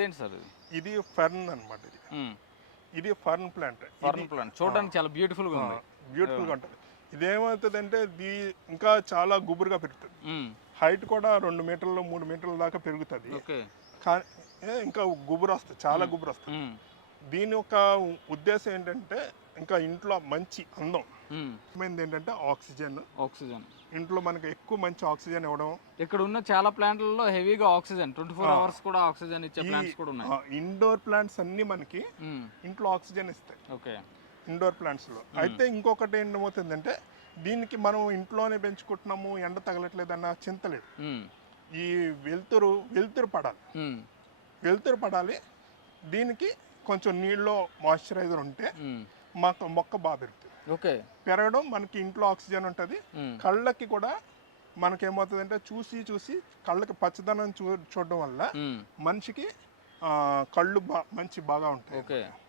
ఇదేంటి సార్ ఇది? ఇది ఫెర్న్ అనమాట. ఇది ఫర్న్ ప్లాంట్. చూడడానికి చాలా బ్యూటిఫుల్గా ఉంది. బ్యూటిఫుల్గా ఉంటుంది. ఇదేమవుతుందంటే ఇది ఇంకా చాలా గుబురుగా పెరుగుతుంది. హైట్ కూడా 2 మీటర్లు 3 మీటర్ల దాకా పెరుగుతుంది. కానీ ఇంకా గుబురు వస్తుంది, చాలా గుబురు వస్తుంది. దీని యొక్క ఉద్దేశం ఏంటంటే ఇంకా ఇంట్లో మంచి అందం ఏంటంటే ఆక్సిజన్ ఇంట్లో మనకి ఎక్కువ మంచి ఆక్సిజన్ ఇవ్వడం. ఇక్కడ ఉన్న చాలా ప్లాంట్లలో హెవీగా ఆక్సిజన్ 24 అవర్స్ కూడా ఆక్సిజన్ ఇచ్చే ప్లాంట్స్ కూడా ఉన్నాయి. ఇండోర్ ప్లాంట్స్ అన్ని మనకి ఇంట్లో ఆక్సిజన్ ఇస్తాయి. ఓకే, ఇండోర్ ప్లాంట్స్ లో. అయితే ఇంకొకటి ఏమవుతుందంటే దీనికి మనం ఇంట్లోనే పెంచుకుంటున్నాము, ఎండ తగలట్లేదు అన్న చింత లేదు. ఈ వెలుతురు పడాలి. దీనికి కొంచెం నీళ్ళలో మాయిశ్చరైజర్ ఉంటే మొక్క బాగా పెరుగుతుంది. ఓకే, పెరగడం మనకి ఇంట్లో ఆక్సిజన్ ఉంటుంది. కళ్ళకి కూడా మనకేమవుతుందంటే చూసి కళ్ళకి పచ్చదనం చూడడం వల్ల మనిషికి కళ్ళు బాగా ఉంటాయి.